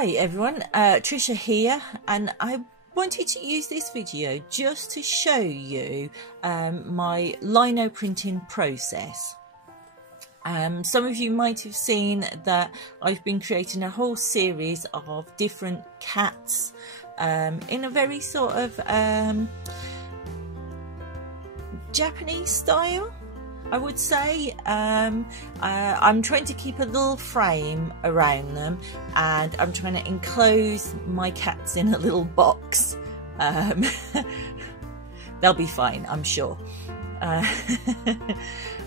Hi everyone, Trisha here, and I wanted to use this video just to show you my lino printing process. Some of you might have seen that I've been creating a whole series of different cats in a very sort of Japanese style, I would say. I'm trying to keep a little frame around them, and I'm trying to enclose my cats in a little box. They'll be fine, I'm sure. So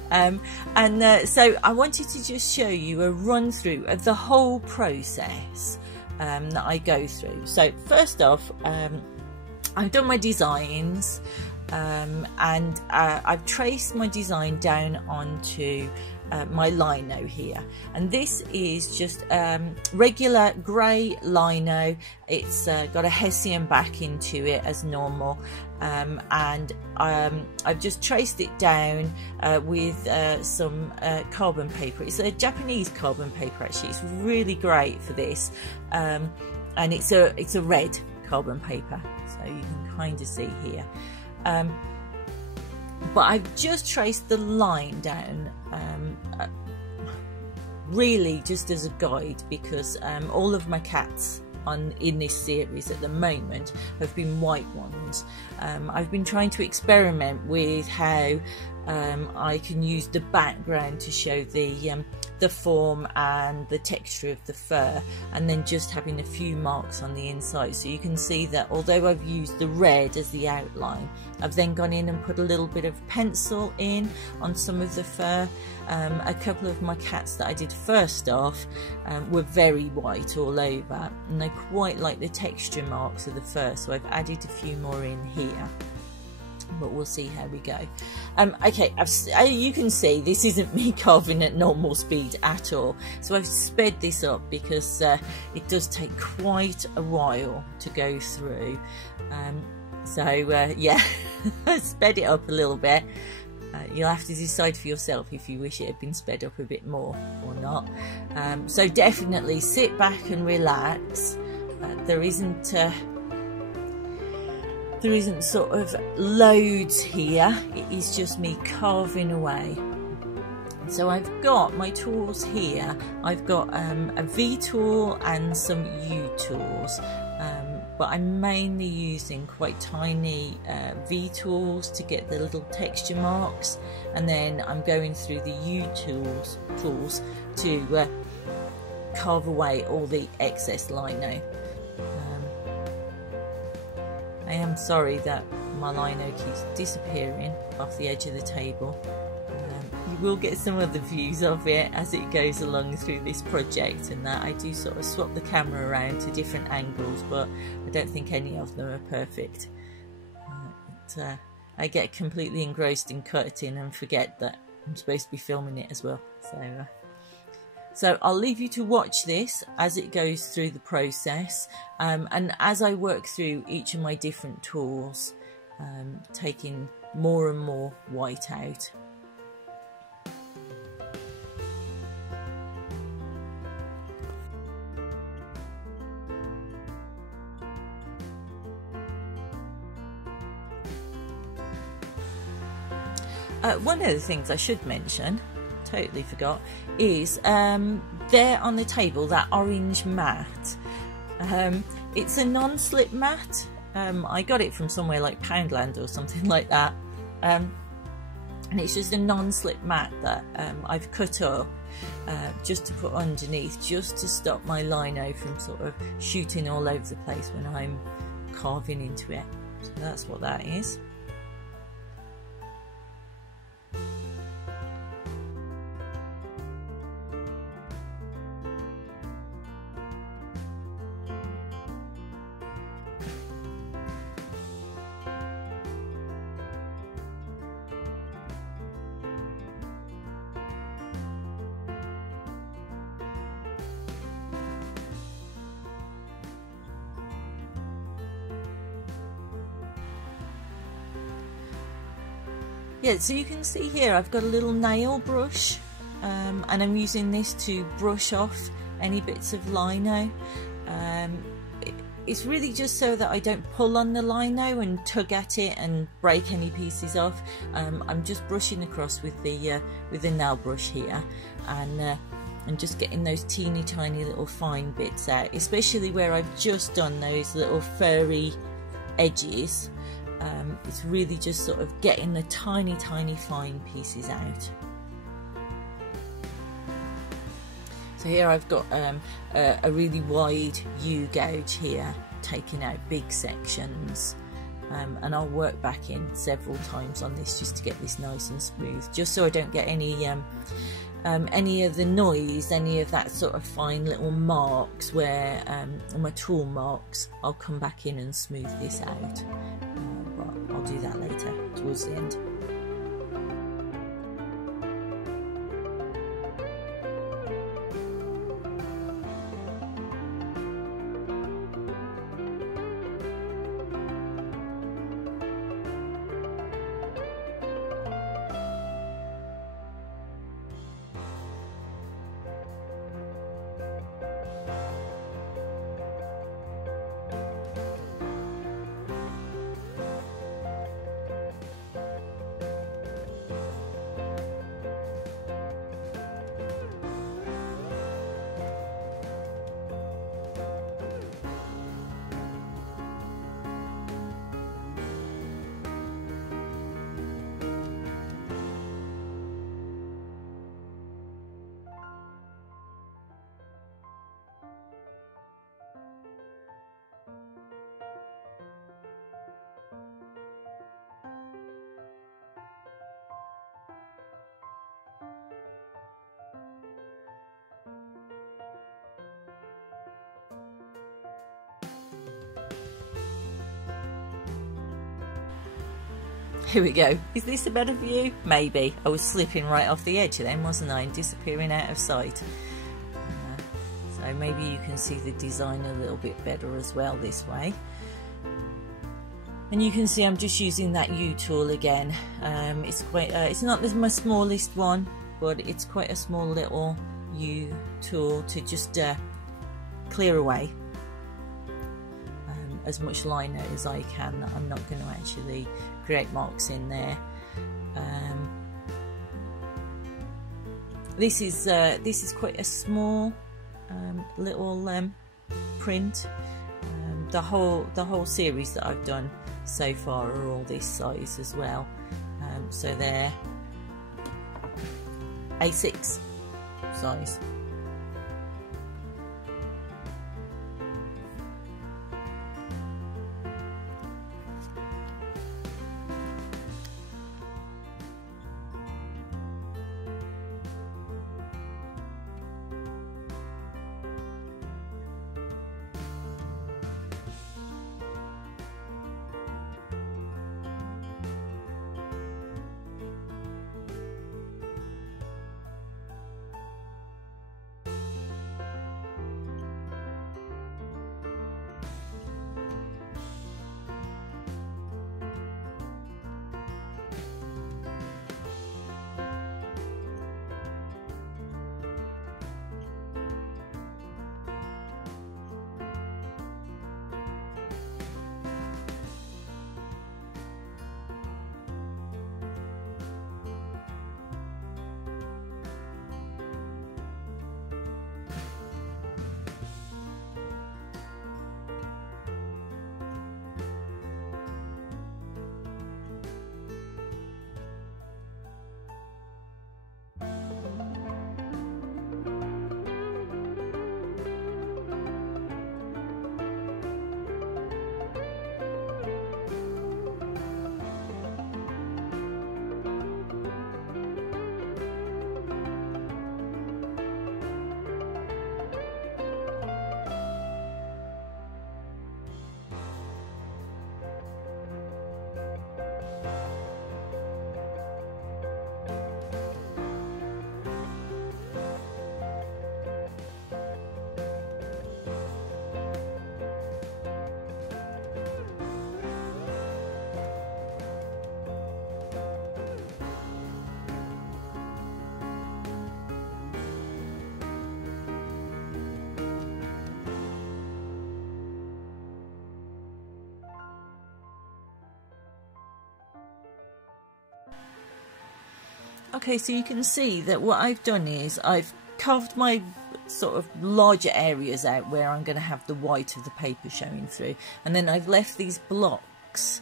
I wanted to just show you a run through of the whole process that I go through. So first off, I've done my designs. I've traced my design down onto my lino here, and this is just regular grey lino. It's got a hessian back into it as normal, and I've just traced it down with some carbon paper. It's a Japanese carbon paper actually. It's really great for this, and it's a red carbon paper, so you can kind of see here. But I've just traced the line down really just as a guide, because all of my cats in this series at the moment have been white ones. I've been trying to experiment with how I can use the background to show the form and the texture of the fur, and then just having a few marks on the inside. So you can see that although I've used the red as the outline, I've then gone in and put a little bit of pencil in on some of the fur. A couple of my cats that I did first off were very white all over, and I quite like the texture marks of the fur, so I've added a few more in here. But we'll see how we go. Okay, you can see this isn't me carving at normal speed at all, so I've sped this up because it does take quite a while to go through. Yeah, I sped it up a little bit. You'll have to decide for yourself if you wish it had been sped up a bit more or not. So definitely sit back and relax. There isn't sort of loads here. It is just me carving away. So I've got my tools here. I've got a V tool and some U tools, but I'm mainly using quite tiny V tools to get the little texture marks, and then I'm going through the U tools to carve away all the excess lino. I am sorry that my lino keeps disappearing off the edge of the table. You will get some of the views of it as it goes along through this project, and that I do sort of swap the camera around to different angles, but I don't think any of them are perfect. I get completely engrossed in cutting and forget that I'm supposed to be filming it as well. So I'll leave you to watch this as it goes through the process, and as I work through each of my different tools, taking more and more white out. One of the things I should mention, totally forgot, is there on the table, that orange mat. It's a non-slip mat. I got it from somewhere like Poundland or something like that, and it's just a non-slip mat that I've cut up just to put underneath, just to stop my lino from sort of shooting all over the place when I'm carving into it. So that's what that is. Yeah, so you can see here I've got a little nail brush, and I'm using this to brush off any bits of lino. It's really just so that I don't pull on the lino and tug at it and break any pieces off. I'm just brushing across with the nail brush here, and just getting those teeny tiny little fine bits out, especially where I've just done those little furry edges. It's really just sort of getting the tiny fine pieces out. So here I've got a really wide U gouge here, taking out big sections, and I'll work back in several times on this just to get this nice and smooth, just so I don't get any of the noise, any of that sort of fine little marks where my tool marks. I'll come back in and smooth this out, but I'll do that later towards the end. Here we go. Is this a better view? Maybe. I was slipping right off the edge then, wasn't I? And disappearing out of sight. So maybe you can see the design a little bit better as well this way. And you can see I'm just using that U tool again. It's quite. It's not my smallest one, but it's quite a small little U tool to just clear away as much lino as I can. I'm not going to actually create marks in there. This is quite a small little print. The whole series that I've done so far are all this size as well. So they're A6 size. Okay, so you can see that what I've done is I've carved my sort of larger areas out where I'm going to have the white of the paper showing through, and then I've left these blocks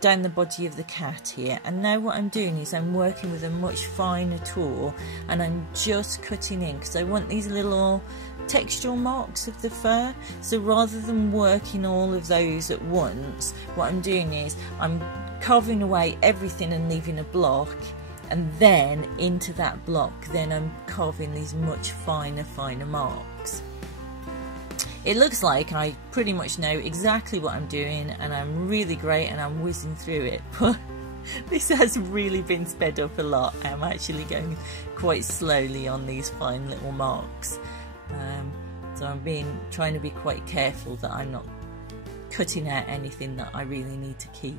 down the body of the cat here. And now what I'm doing is I'm working with a much finer tool, and I'm just cutting in because I want these little textural marks of the fur. So rather than working all of those at once, what I'm doing is I'm carving away everything and leaving a block, and then into that block then I'm carving these much finer marks. It looks like I pretty much know exactly what I'm doing, and I'm really great and I'm whizzing through it, but this has really been sped up a lot. I'm actually going quite slowly on these fine little marks, so I'm trying to be quite careful that I'm not cutting out anything that I really need to keep.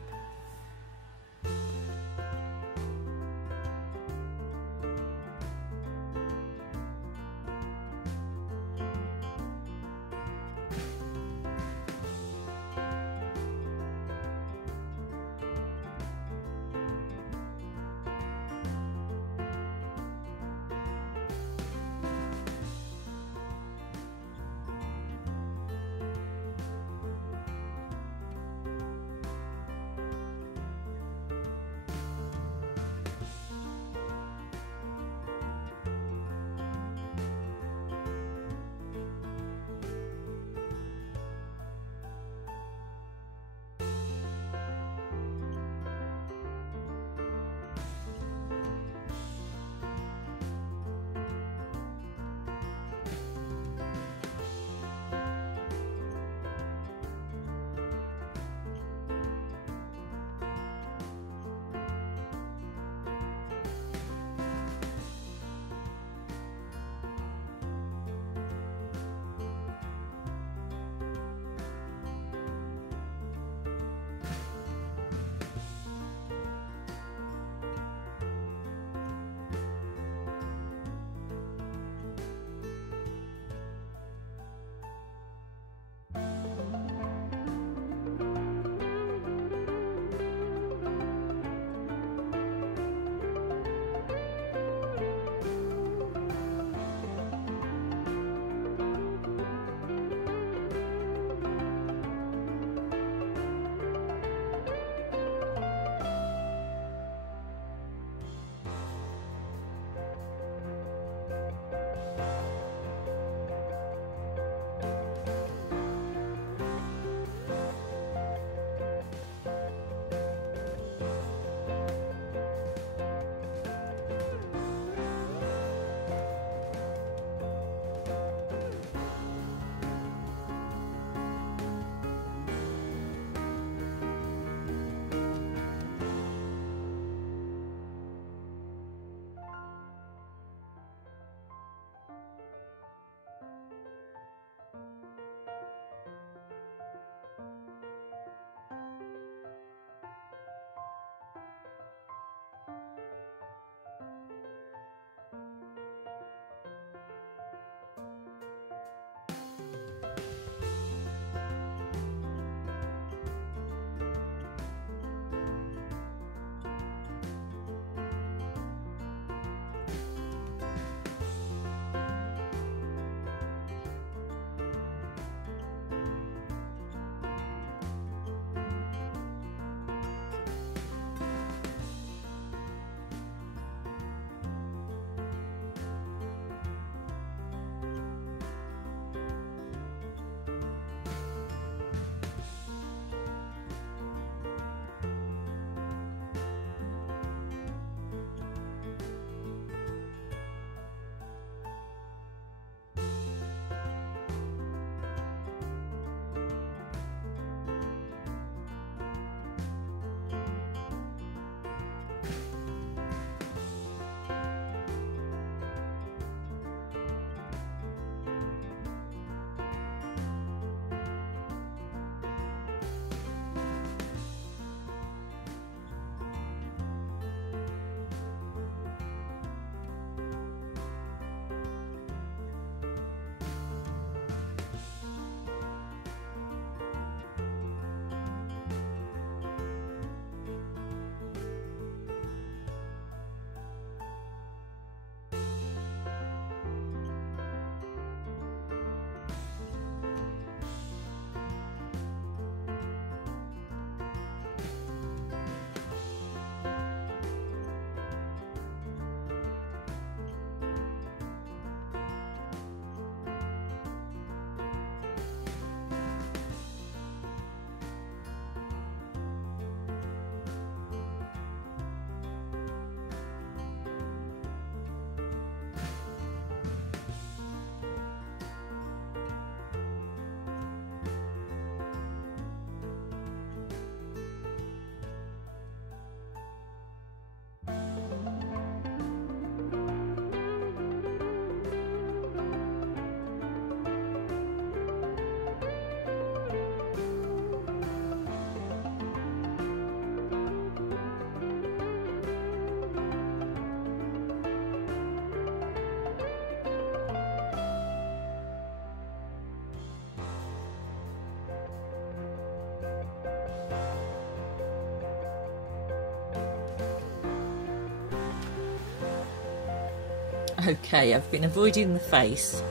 Okay, I've been avoiding the face.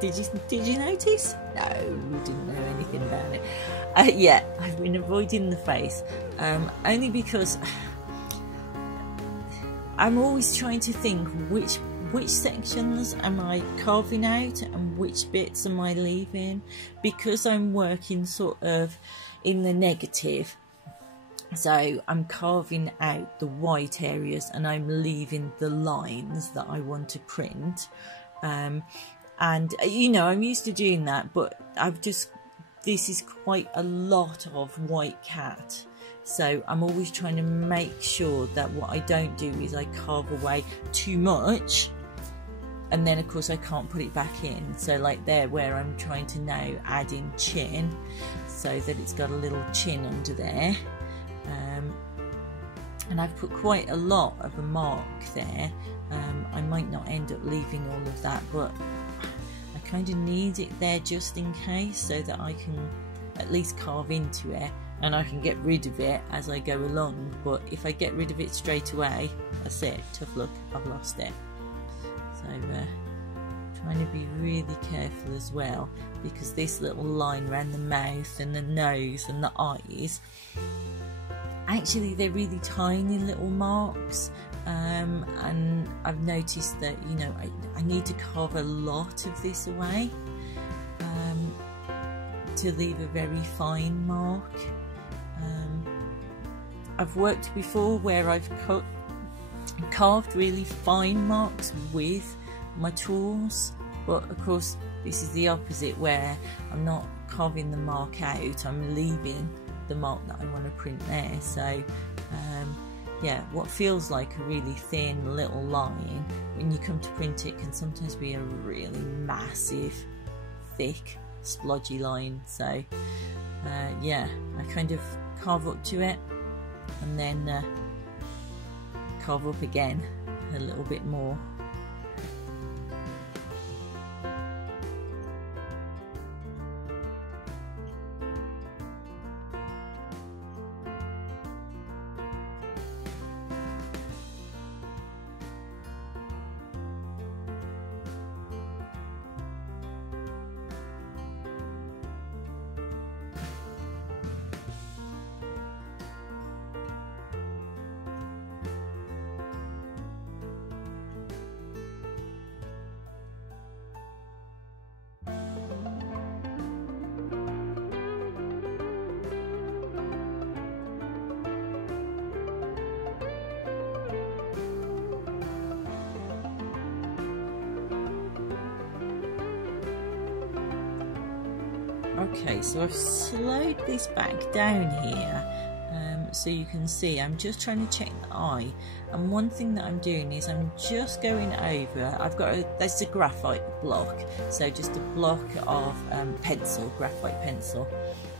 Did you notice? No, you didn't know anything about it. Yeah, I've been avoiding the face, only because I'm always trying to think which sections am I carving out and which bits am I leaving, because I'm working sort of in the negative. So I'm carving out the white areas and I'm leaving the lines that I want to print. And you know, I'm used to doing that, but this is quite a lot of white cat. So I'm always trying to make sure that what I don't do is I carve away too much, and then of course I can't put it back in. So like there, where I'm trying to now add in chin, so that it's got a little chin under there. And I've put quite a lot of a mark there. I might not end up leaving all of that, but I kind of need it there just in case, so that I can at least carve into it, and I can get rid of it as I go along. But if I get rid of it straight away, that's it, tough luck, I've lost it. So trying to be really careful as well, because this little line around the mouth and the nose and the eyes, actually they're really tiny little marks, and I've noticed that, you know, I need to carve a lot of this away to leave a very fine mark. I've worked before where I've carved really fine marks with my tools, but of course this is the opposite, where I'm not carving the mark out, I'm leaving the mark that I want to print there. So yeah, what feels like a really thin little line, when you come to print it, can sometimes be a really massive, thick, splodgy line. So yeah, I kind of carve up to it and then carve up again a little bit more. Okay, so I've slowed this back down here, so you can see I'm just trying to check the eye. And one thing that I'm doing is I'm just going over, I've got that's a graphite block, so just a block of graphite pencil,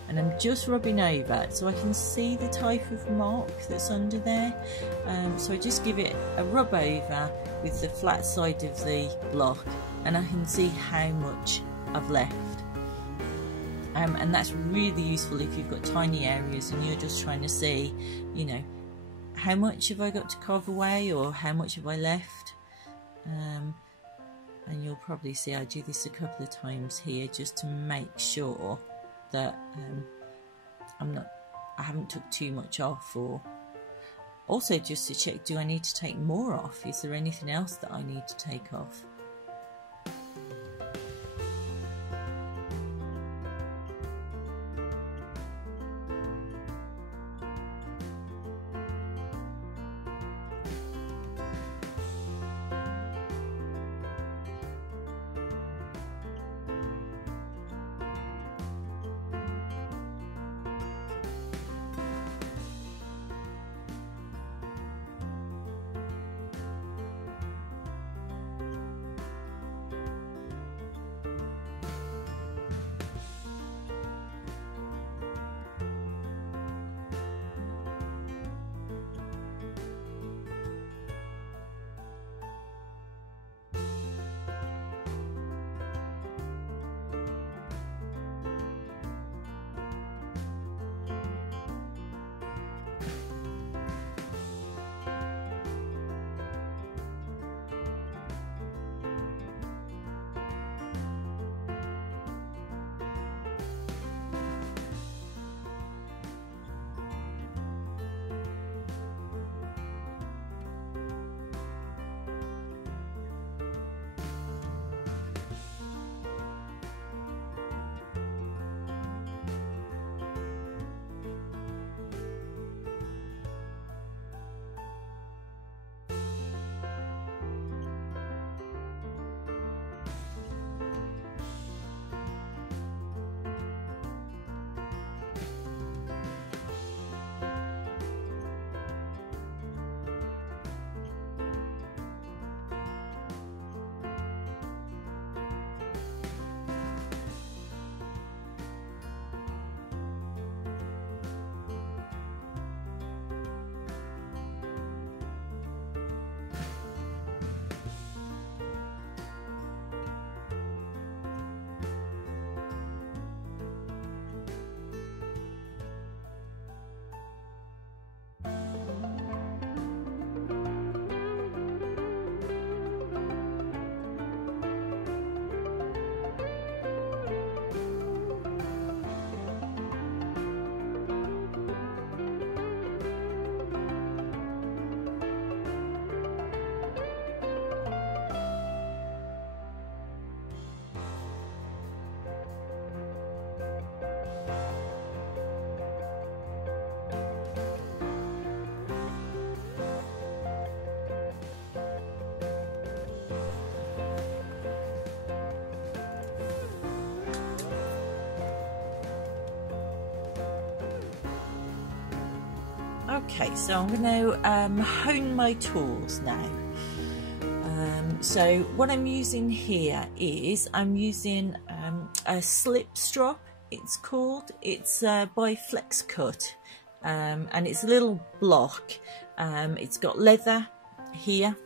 and I'm just rubbing over so I can see the type of mark that's under there. So I just give it a rub over with the flat side of the block, and I can see how much I've left. And that's really useful if you've got tiny areas and you're just trying to see, you know, how much have I got to carve away, or how much have I left. And you'll probably see I do this a couple of times here just to make sure that I haven't took too much off, or also just to check, do I need to take more off? Is there anything else that I need to take off? Okay, so I'm going to hone my tools now. So what I'm using here is I'm using a slip strop, it's called. It's by Xcut, and it's a little block. It's got leather here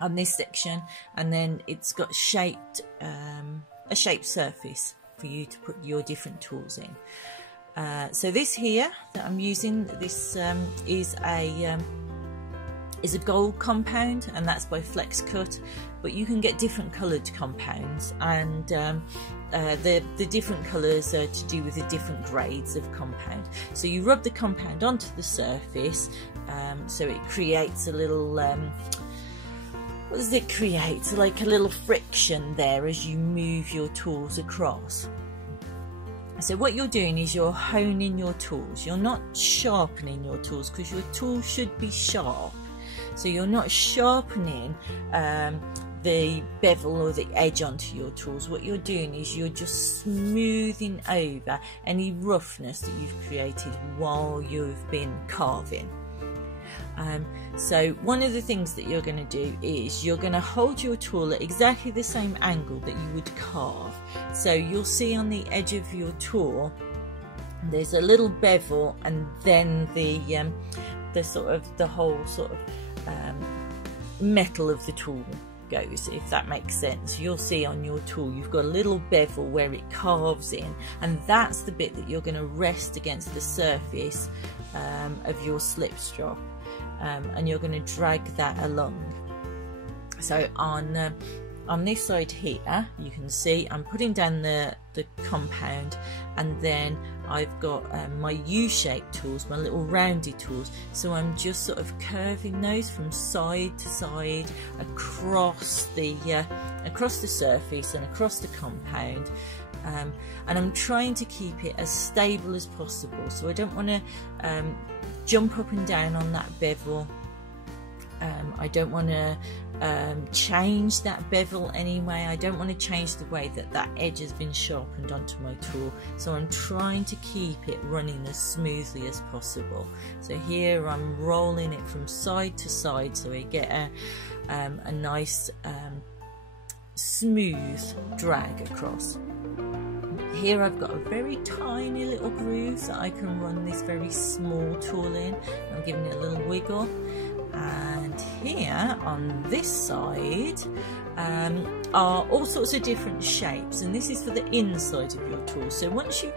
on this section, and then it's got shaped a shaped surface for you to put your different tools in. So this here that I'm using, this is a gold compound, and that's by Xcut, but you can get different coloured compounds, and the different colours are to do with the different grades of compound. So you rub the compound onto the surface, so it creates a little what does it create? Like a little friction there as you move your tools across. So what you're doing is you're honing your tools. You're not sharpening your tools, because your tools should be sharp. So you're not sharpening the bevel or the edge onto your tools. What you're doing is you're just smoothing over any roughness that you've created while you've been carving. So one of the things that you're going to do is you're going to hold your tool at exactly the same angle that you would carve. So you'll see on the edge of your tool there's a little bevel, and then the whole sort of metal of the tool goes, if that makes sense. You'll see on your tool you've got a little bevel where it carves in, and that's the bit that you're going to rest against the surface of your slip strop, and you're going to drag that along. So on this side here you can see I'm putting down the compound, and then I've got my U-shaped tools, my little rounded tools, so I'm just sort of curving those from side to side across the surface and across the compound, and I'm trying to keep it as stable as possible. So I don't want to jump up and down on that bevel. I don't want to change that bevel anyway. I don't want to change the way that that edge has been sharpened onto my tool, so I'm trying to keep it running as smoothly as possible. So here I'm rolling it from side to side, so I get a nice smooth drag across. Here I've got a very tiny little groove that I can run this very small tool in. I'm giving it a little wiggle. And here on this side are all sorts of different shapes, and this is for the inside of your tool. So once you've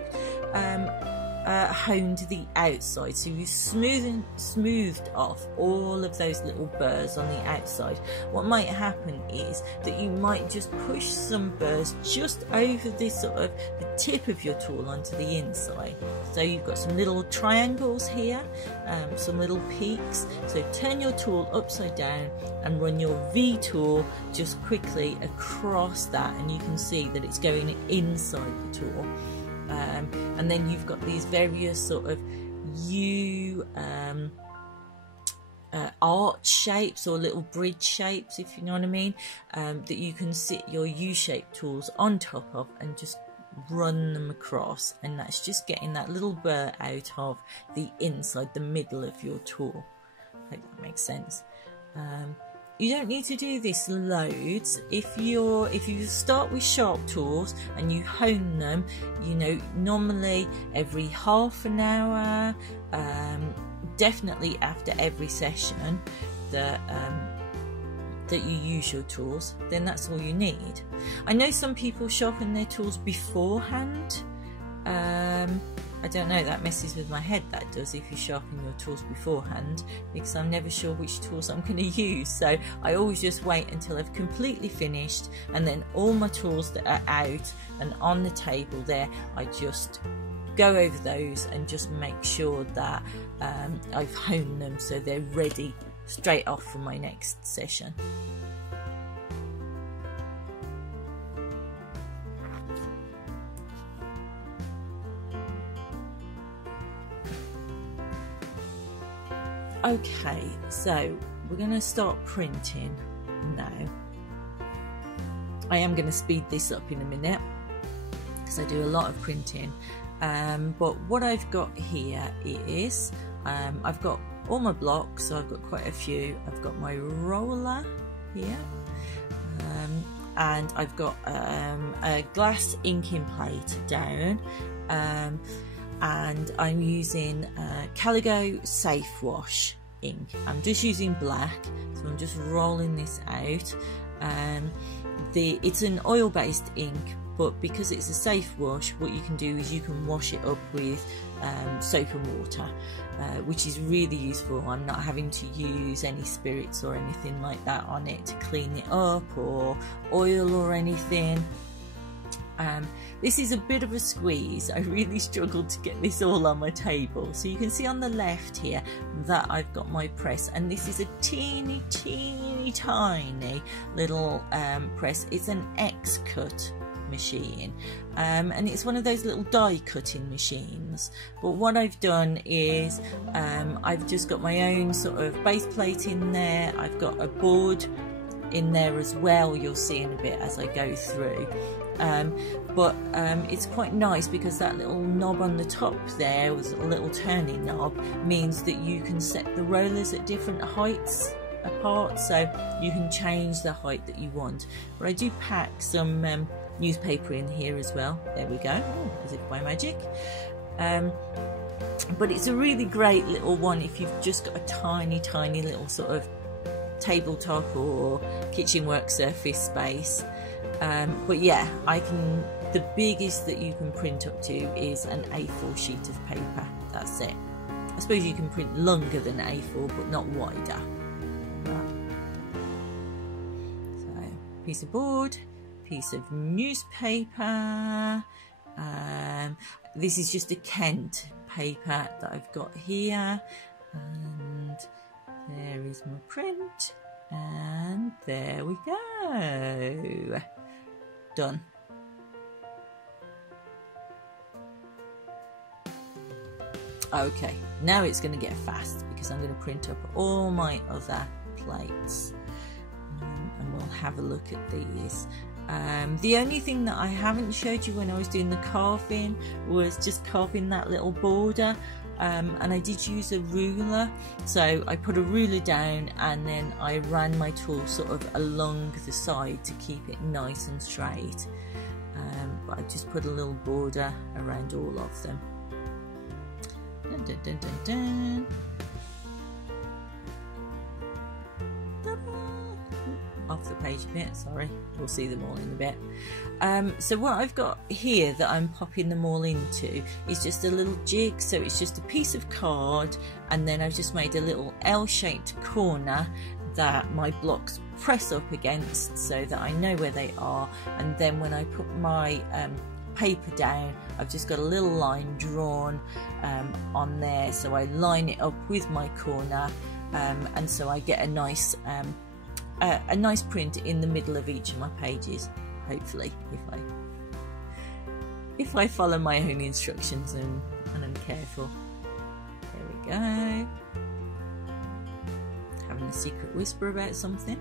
honed the outside, so you've smoothed off all of those little burrs on the outside, what might happen is that you might just push some burrs just over this sort of the tip of your tool onto the inside. So you've got some little triangles here, some little peaks. So turn your tool upside down and run your V tool just quickly across that, and you can see that it's going inside the tool. And then you've got these various sort of arch shapes or little bridge shapes, if you know what I mean, that you can sit your U-shaped tools on top of and just run them across, and that's just getting that little burr out of the inside, the middle of your tool. I hope that makes sense. You don't need to do this loads. If you start with sharp tools and you hone them, you know, normally every half an hour, definitely after every session that you use your tools, then that's all you need. I know some people sharpen their tools beforehand. I don't know, that messes with my head, that does, if you sharpen your tools beforehand, because I'm never sure which tools I'm going to use. So I always just wait until I've completely finished, and then all my tools that are out and on the table there, I just go over those and just make sure that I've honed them so they're ready straight off for my next session. Okay, so we're going to start printing now. I am going to speed this up in a minute because I do a lot of printing, but what I've got here is I've got all my blocks, so I've got quite a few. I've got my roller here, and I've got a glass inking plate down, and I'm using Caligo safewash ink. I'm just using black, so I'm just rolling this out. It's an oil-based ink, but because it's a safe wash, what you can do is you can wash it up with soap and water, which is really useful. I'm not having to use any spirits or anything like that on it to clean it up, or oil or anything. This is a bit of a squeeze. I really struggled to get this all on my table. So you can see on the left here that I've got my press, and this is a teeny tiny little press. It's an Xcut machine, and it's one of those little die cutting machines. But what I've done is I've just got my own sort of base plate in there. I've got a board in there as well, you'll see in a bit as I go through. But it's quite nice because that little knob on the top there was a little turning knob, means that you can set the rollers at different heights apart, so you can change the height that you want. But I do pack some newspaper in here as well. There we go, as if by magic. But it's a really great little one if you've just got a tiny little sort of tabletop or kitchen work surface space. But yeah, the biggest that you can print up to is an A4 sheet of paper. That's it. I suppose you can print longer than A4, but not wider. So, piece of board, piece of newspaper. This is just a Kent paper that I've got here, and there is my print, and there we go. Done. Okay, now it's going to get fast because I'm going to print up all my other plates, and we'll have a look at these. The only thing that I haven't showed you when I was doing the carving was just carving that little border, and I did use a ruler. So I put a ruler down and then I ran my tool sort of along the side to keep it nice and straight, but I just put a little border around all of them. Dun, dun, dun, dun, dun. Off the page a bit, sorry, we'll see them all in a bit. So what I've got here that I'm popping them all into is just a little jig. So it's just a piece of card, and then I've just made a little L-shaped corner that my blocks press up against so that I know where they are. And then when I put my paper down, I've just got a little line drawn on there, so I line it up with my corner, and so I get a nice print in the middle of each of my pages, hopefully, if I follow my own instructions and I'm careful. There we go. Having a secret whisper about something.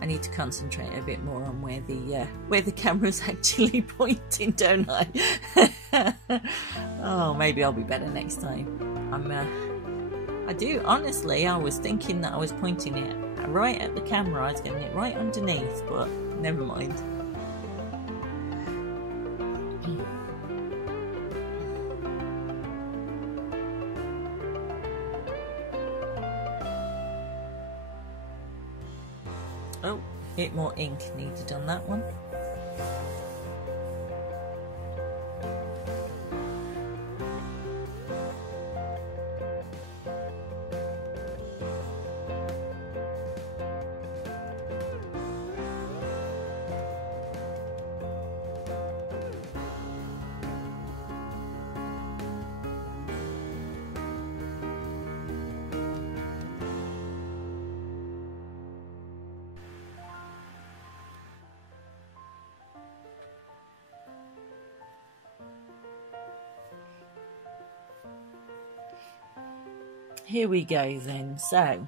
I need to concentrate a bit more on where the camera's actually pointing, don't I? Oh, maybe I'll be better next time. I was thinking that I was pointing it right at the camera. I was getting it right underneath, but never mind. Oh, a bit more ink needed on that one. here we go then. So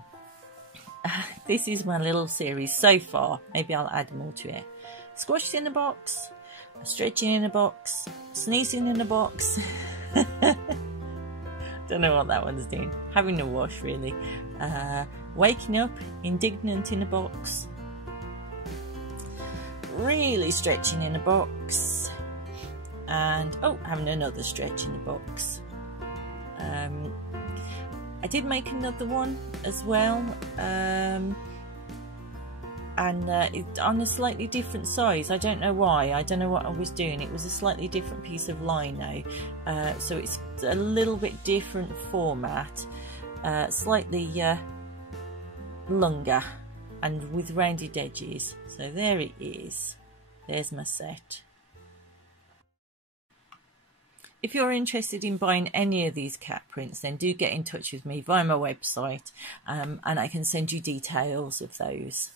this is my little series so far. Maybe I'll add more to it. Squashed in a box, stretching in a box, sneezing in a box. Don't know what that one's doing. Having a wash, really. Waking up, indignant in a box. Really stretching in a box. And, oh, having another stretch in the box. I did make another one as well. And it, on a slightly different size. I don't know why. I don't know what I was doing. It was a slightly different piece of lino, so it's a little bit different format, slightly longer and with rounded edges. So there it is. There's my set. If you're interested in buying any of these cat prints, then do get in touch with me via my website, and I can send you details of those.